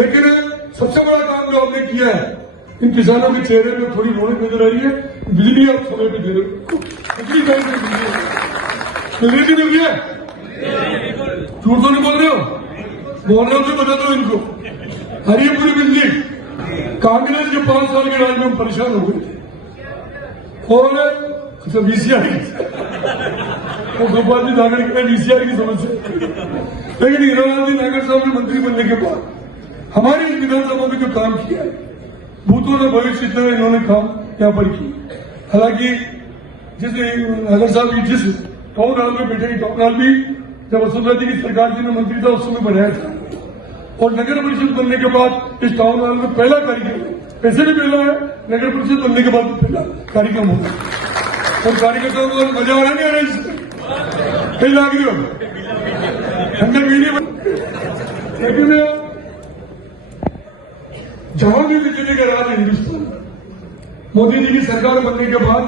लेकिन सबसे बड़ा काम जो आपने किया है, इन किसानों के चेहरे में थोड़ी रौनक नजर आ रही है। बिजली आप समय पे दे रहे हो, कितनी टाइम से बिजली मिल गया? झूठ तो नहीं बोल रहे हो? बोल रहे हो तो बता दो इनको। हरी पूरी बिजली। कांग्रेस के 5 साल के राज में हम परेशान हो गए थे और अच्छा VCR गोपाल जी नागर के VCR की समस्या। लेकिन हीरालाल जी नागर साहब ने मंत्री बनने के बाद हमारी विधानसभा में जो काम किया है, भूतों ने भविष्य की तरह इन्होंने काम यहाँ पर किया। हालांकि जिस नागर साहब की जिस टाउन हॉल में बैठे, टाउन हॉल भी जब वसुंधरा जी की सरकार जी ने मंत्री था उस समय बनाया था, और नगर परिषद बनने के बाद इस टाउन हॉल में पहला कार्यक्रम, पैसे भी पहला है, नगर परिषद बनने के बाद पहला कार्यक्रम होगा। और कार्यकर्ताओं को मजा आ रहा नहीं आ रहा इसमें? कहीं लाग रही हो अंदर भी नहीं। लेकिन जहां भी बिजली का राज है हिंदुस्तान, मोदी जी की सरकार बनने के बाद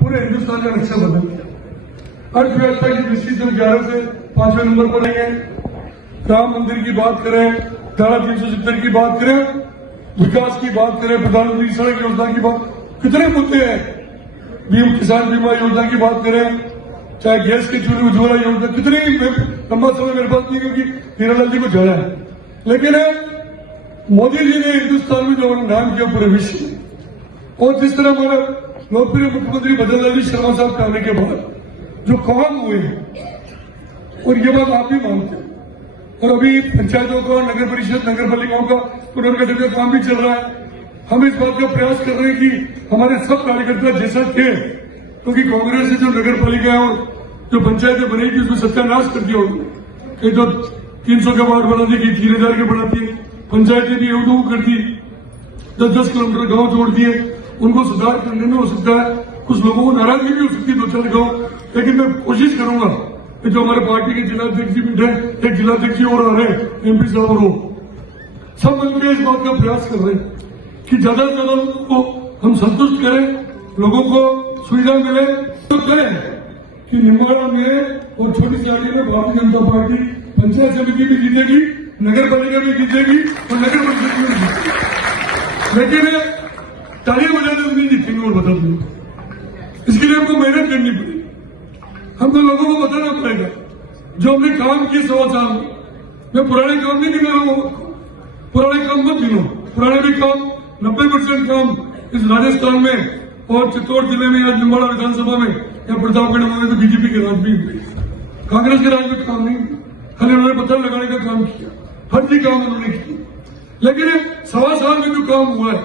पूरे हिंदुस्तान का नक्शा बदल गया। अर्थव्यवस्था की दृष्टि से 11 से 5वें नंबर पर रहेंगे। राम मंदिर की बात करें, धारा 370 की बात करें, विकास की बात करें, प्रधानमंत्री सड़क योजना की बात, कितने मुद्दे हैं। किसान बीमा योजना की बात करें, चाहे गैस के चूल्हे उज्ज्वला योजना, कितनी लंबा समय मेरे पास नहीं क्योंकि हीरालाल जी को जाना है। लेकिन मोदी जी ने हिंदुस्तान में जो नाम किया पूरे विश्व में, और जिस तरह हमारा लोकप्रिय मुख्यमंत्री भजन लाल जी शर्मा साहब करने के बाद जो काम हुए हैं, और ये बात आप भी मानते हैं, और अभी पंचायतों का, नगर परिषद, नगर पालिकाओं का पुनर्गठन का काम भी चल रहा है। हम इस बात का प्रयास कर रहे हैं कि हमारे सब कार्यकर्ता जैसा थे, क्योंकि कांग्रेस से जो नगर पालिका है और जो पंचायतें बनी थी उसमें सत्यानाश कर दिया उन्होंने। तो 300 के वार्ड बना दी, 3000 के बढ़ा दिए, पंचायतें भी यूं कर दी, 10-10 किलोमीटर गांव जोड़ दिए। उनको सुधार करने में हो सकता है कुछ लोगों को नाराजगी भी हो सकती है 2-4 गांव, लेकिन मैं कोशिश करूंगा कि जो हमारे पार्टी के जिलाध्यक्ष जी बैठे, एक जिलाध्यक्ष और आ रहे MP साहब, और सब मिलकर इस बात का प्रयास कर रहे हैं कि ज्यादा से ज्यादा लोगों को हम संतुष्ट करें, लोगों को सुविधा मिले। तो करें कि निम्बाड़ा में और छोटी साड़ी में भारतीय जनता पार्टी पंचायत समिति भी जीतेगी, नगर पालिका भी जीतेगी और नगर परिषद भी जीतेगी। लेकिन तालियां बजाने में नहीं जीतेंगे, और बता दूंगा इसके लिए हमको मेहनत करनी पड़ेगी। हमको लोगों को बताना पड़ेगा जो हमने काम किए 1.25 साल में। मैं पुराने काम नहीं गिना रहा हूं, पुराने काम मत गिनो, पुराने भी काम 90% काम इस राजस्थान में और चित्तौड़ जिले में या निम्बाड़ा विधानसभा में या प्रतापगढ़ में तो बीजेपी के राज में, कांग्रेस के राज में काम नहीं। खाली उन्होंने पत्थर लगाने का काम किया, फर्जी काम उन्होंने किया। लेकिन 1.25 साल में जो काम हुआ है,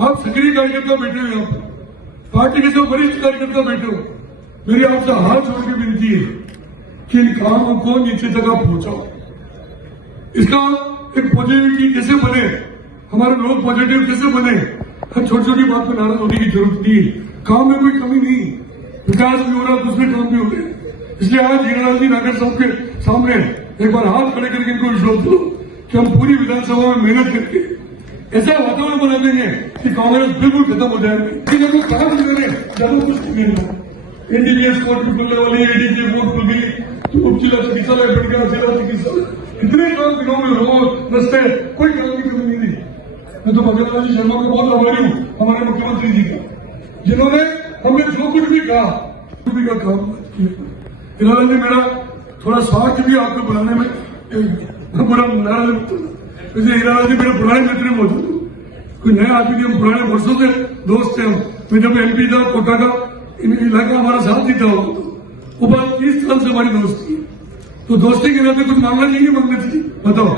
आप सक्रिय कार्यकर्ता बैठे हुए, आप पार्टी के सब वरिष्ठ कार्यकर्ता बैठे हो, मेरी आपसे हाथ जोड़ के विनती है कि इन कामों को नीचे तक आप पहुंचाओ। इसका एक पॉजिटिविटी कैसे बने, हमारे लोग पॉजिटिव कैसे बने, हर छोटी छोटी बात पर नाराज होने की जरूरत नहीं है। काम में कोई कमी नहीं, विकास भी हो रहा है, दूसरे काम भी हो रहे हैं। इसलिए आज हीरालाल जी नागर साहब के सामने एक बार हाथ खड़े करके इनको विश्वास दो कि हम पूरी विधानसभा में मेहनत करके ऐसा वातावरण बना देंगे कि कांग्रेस बिल्कुल खत्म हो जाएगी। जब वो काम करें ज्यादा कुछ नहीं मिलना। एनडीपीएस कोर्ट भी खुलने वाली है, एडीजे कोर्ट खुल गई, उप जिला चिकित्सालय बढ़ गया, जिला चिकित्सालय, इतने काम गाँव में रोड रस्ते, कोई काम की कमी नहीं थी। मैं तो भगत लाल जी शर्मा को बहुत आभारी हूँ, हमारे मुख्यमंत्री जी का, जिन्होंने हमें जो कुछ भी कहा भी का काम किया। हीरालाल जी मेरा थोड़ा स्वार्थ भी आपको बुलाने में बुरा नाराज, वैसे हीरालाल जी मेरे पुराने मित्र मौजूद, कोई नया आदमी, हम पुराने वर्षों से दोस्त थे। मैं जब MP था कोटा का, इलाका हमारा साथ ही था, वो बात 30 साल से हमारी दोस्ती है। तो दोस्ती के नाते कुछ मांगना चाहिए, मांगना चाहिए, बताओ।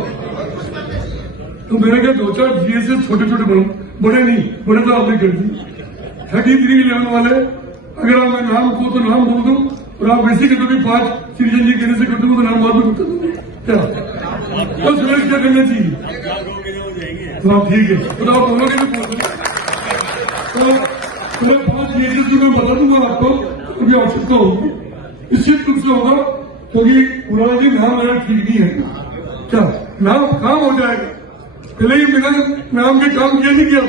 तो मेरे क्या 2-4 GSS छोटे छोटे बड़े नहीं, बड़े तो आपने कर दी। 33 लेवल वाले, अगर आप मैं नाम को तो नाम बोल दूं, और आप वैसे कहते भी 5 सृजन जी कहने से कर दूंगा तो नाम बाद में बता दूंगा क्या, तो सुरेश क्या करना चाहिए? हाँ ठीक है, तो आप बोलोगे तो 5 GSS मैं बता दूंगा आपको, क्योंकि आवश्यकता होगी, निश्चित रूप से होगा, क्योंकि पुराना जी नाम मेरा ठीक नहीं है क्या, नाम काम हो जाएगा। पहले ही बिना नाम के काम किया नहीं किया,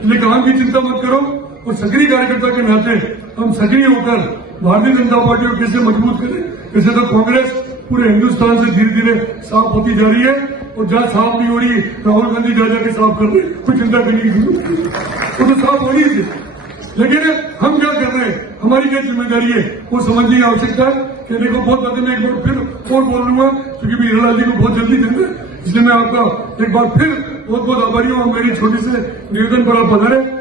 इसलिए काम की चिंता मत करो। और सक्रिय कार्यकर्ता के नाते हम सक्रिय होकर भारतीय जनता पार्टी को कैसे मजबूत करें, कैसे तो कांग्रेस पूरे हिंदुस्तान से धीरे धीरे साफ होती जा रही है। और जहाँ साफ नहीं हो रही राहुल गांधी जा जाके साफ कर रहे, कोई चिंता करने की जरूरत नहीं, वो तो साफ हो रही थी। लेकिन हम क्या कर रहे हैं, हमारी क्या जिम्मेदारी है वो समझने की आवश्यकता है। कहने को बहुत बातें मैं एक बार फिर और बोल लूंगा क्योंकि हीरालाल जी को बहुत जल्दी देंगे, इसलिए मैं आपका एक बार फिर बहुत बहुत आभारी हूँ। मेरी छोटी से निवेदन पर आप पधारे।